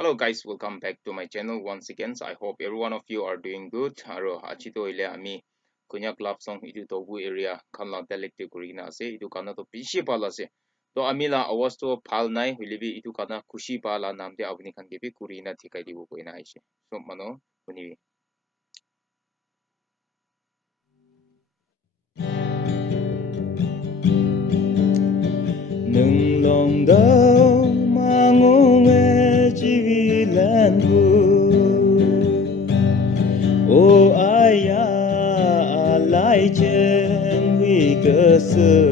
Hello guys, welcome back to my channel once again. So I hope every one of you are doing good. Aro achito ile ami kunya club song itu tobu area kanla delecte kurina ase itu kana to bishi pala ase. To ami la awas to phal nai huilebi itu kana kushi pala namde abni khan gebi kurina thikai dibu koina aise. So mano hunibi. Nung lòng đâu mà ngô nghe chỉ vì lan bu ô ai ya lại trên vì cơ sở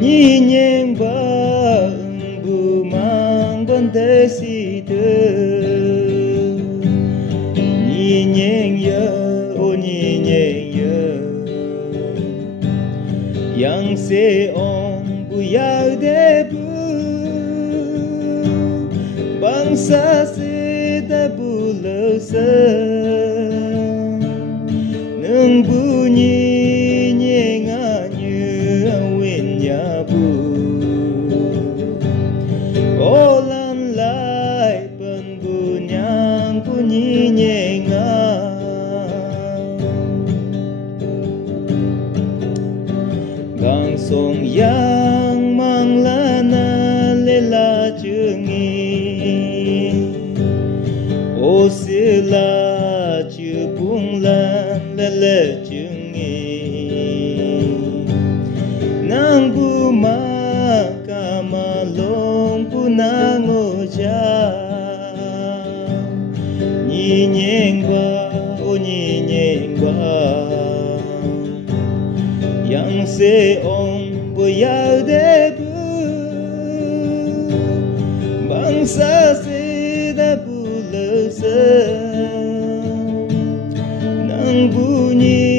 nhị nheng vâng bu mang vấn đề si tư nhị nheng nhớ ô nhị nheng nhớ yang se on bu ya de bu bangsa se da bu lo se nung bu ni nye nga như win ya bu ô lan lai pen bu nyang bu ni nye nga gang song yang mang la na le la chungi o se la chu bung lan la le chungi nang bu ma ka ma long bu na ngo cha ni nyeng ba o ni nyeng ba yang se on bu ya de bu bangsa se da bu le se nang bu ni